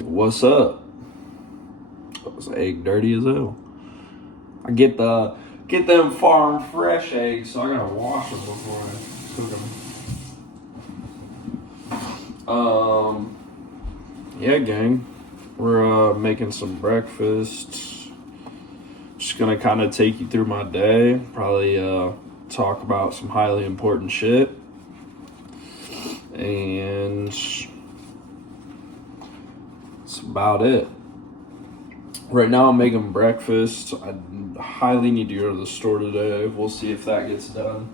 What's up? This egg dirty as hell. I get them farm fresh eggs, so I gotta wash them before I cook them. Yeah, gang. We're making some breakfast. Just gonna kind of take you through my day. Probably talk about some highly important shit, and that's about it. Right now, I'm making breakfast. I highly need to go to the store today. We'll see if that gets done.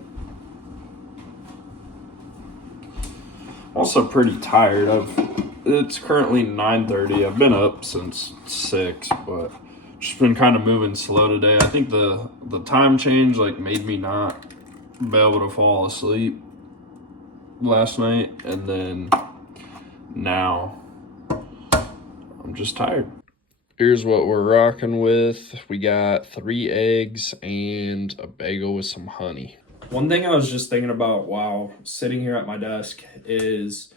I'm also pretty tired. It's currently 9:30. I've been up since 6, but just been kind of moving slow today. I think the time change made me not be able to fall asleep last night, and then now I'm just tired. Here's what we're rocking with. We got 3 eggs and a bagel with some honey. One thing I was just thinking about while sitting here at my desk is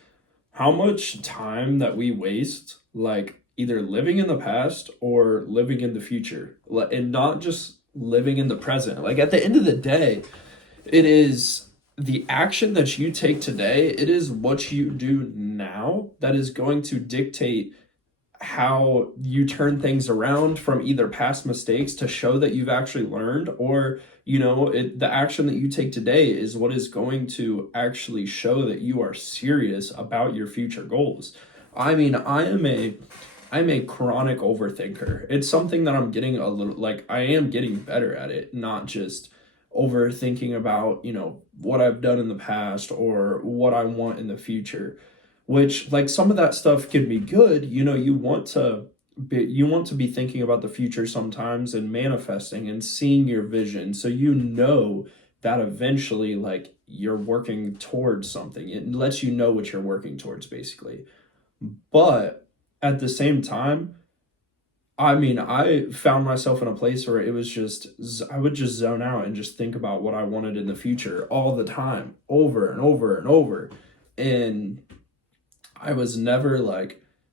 how much time that we waste, either living in the past or living in the future, and not just living in the present. Like, at the end of the day, it is the action that you take today, it is what you do now that is going to dictate how you turn things around from either past mistakes to show that you've actually learned, or the action that you take today is what is going to actually show that you are serious about your future goals. I mean, I'm a chronic overthinker. It's something that I'm getting a little, I am getting better at it, not just overthinking about what I've done in the past or what I want in the future, which, some of that stuff can be good. You want to be thinking about the future sometimes and manifesting and seeing your vision, so that eventually, you're working towards something. It lets you know what you're working towards, basically. But at the same time, I mean, I found myself in a place where it was just, I would just zone out and just think about what I wanted in the future all the time, over and over and over. And I was never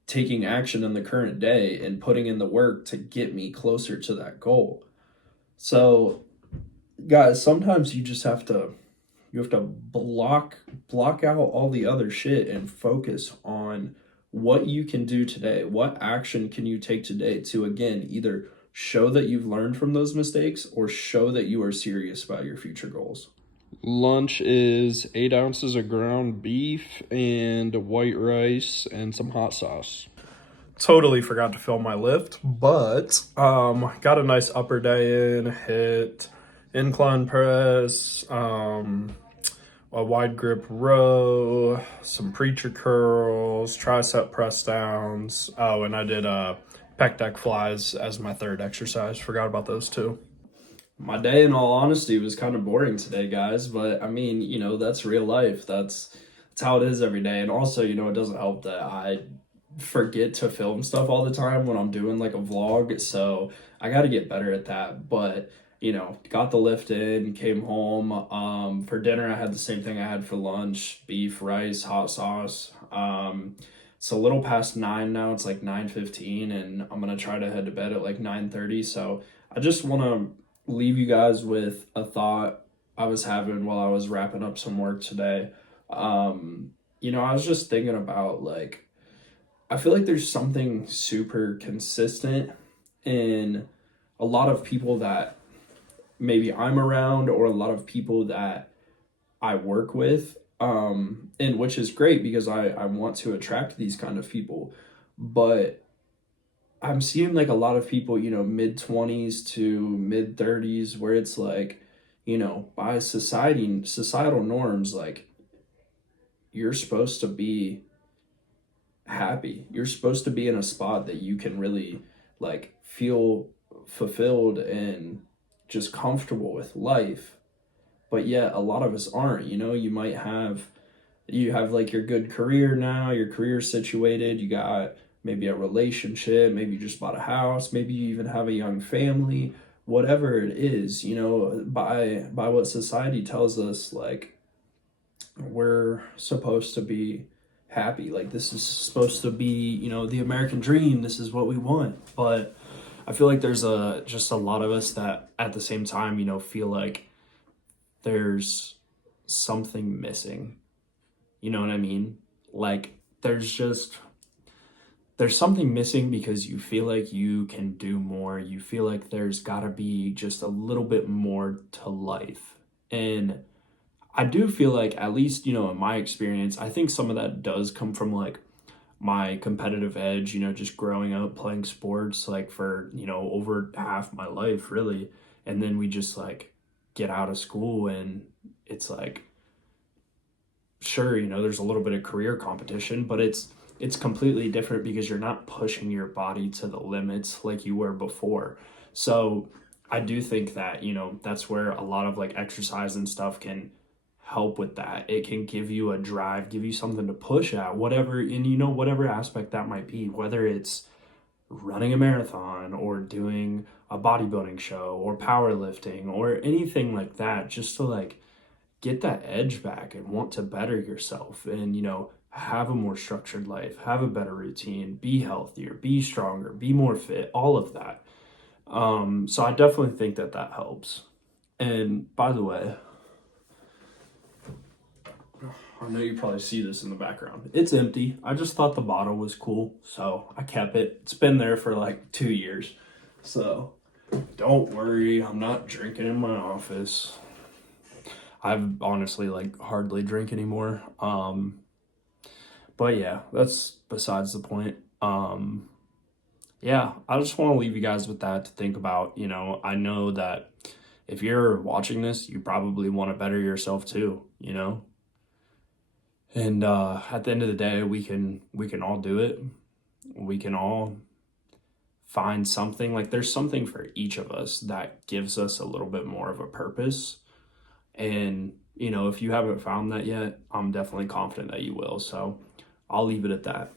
taking action in the current day and putting in the work to get me closer to that goal. So, guys, sometimes you have to block out all the other shit and focus on what you can do today. What action can you take today to, again, either show that you've learned from those mistakes or show that you are serious about your future goals. Lunch is 8 ounces of ground beef and white rice and some hot sauce. Totally forgot to film my lift, but got a nice upper day in, hit incline press, a wide grip row, some preacher curls, tricep press downs. Oh, and I did pec deck flies as my third exercise. Forgot about those too. My day, in all honesty, was kind of boring today, guys, but I mean, that's real life. That's how it is every day. And also, it doesn't help that I forget to film stuff all the time when I'm doing a vlog, so I got to get better at that. But got the lift in, came home. For dinner, I had the same thing I had for lunch: beef, rice, hot sauce. It's a little past 9 now. It's 9:15, and I'm gonna try to head to bed at 9:30. So I just want to leave you guys with a thought I was having while I was wrapping up some work today. I was just thinking about I feel like there's something super consistent in a lot of people that maybe I'm around, or a lot of people that I work with, and which is great because I want to attract these kind of people. But I'm seeing a lot of people, mid 20s to mid 30s, where it's by societal norms, you're supposed to be happy. You're supposed to be in a spot that you can really feel fulfilled and just comfortable with life. But yet a lot of us aren't. You have your good career now, your career's situated, you got maybe a relationship, maybe you just bought a house, maybe you even have a young family. Whatever it is, by what society tells us, we're supposed to be happy. Like, this is supposed to be, you know, the American dream. This is what we want. But I feel like there's just a lot of us that at the same time, you know, feel like there's something missing. You know what I mean? Like, there's something missing because you feel like you can do more. You feel like there's got to be just a little bit more to life. And I do feel like, at least, you know, in my experience, I think some of that does come from like my competitive edge, you know, just growing up playing sports like for, you know, over half my life, really. And then we just like get out of school and it's like, sure, you know, there's a little bit of career competition, but it's completely different because you're not pushing your body to the limits like you were before. So I do think that, you know, that's where a lot of like exercise and stuff can help with that. It can give you a drive, give you something to push at, whatever, and you know, whatever aspect that might be, whether it's running a marathon or doing a bodybuilding show or powerlifting or anything like that, just to like get that edge back and want to better yourself and, you know, have a more structured life, have a better routine, be healthier, be stronger, be more fit, all of that. So I definitely think that that helps. And by the way, I know you probably see this in the background. It's empty. I just thought the bottle was cool, so I kept it. It's been there for like 2 years. So don't worry, I'm not drinking in my office. I've honestly like hardly drink anymore. But yeah, that's besides the point. Yeah, I just want to leave you guys with that to think about. You know, I know that if you're watching this, you probably want to better yourself too, you know? And at the end of the day, we can all do it. We can all find something, like there's something for each of us that gives us a little bit more of a purpose. And, you know, if you haven't found that yet, I'm definitely confident that you will. So I'll leave it at that.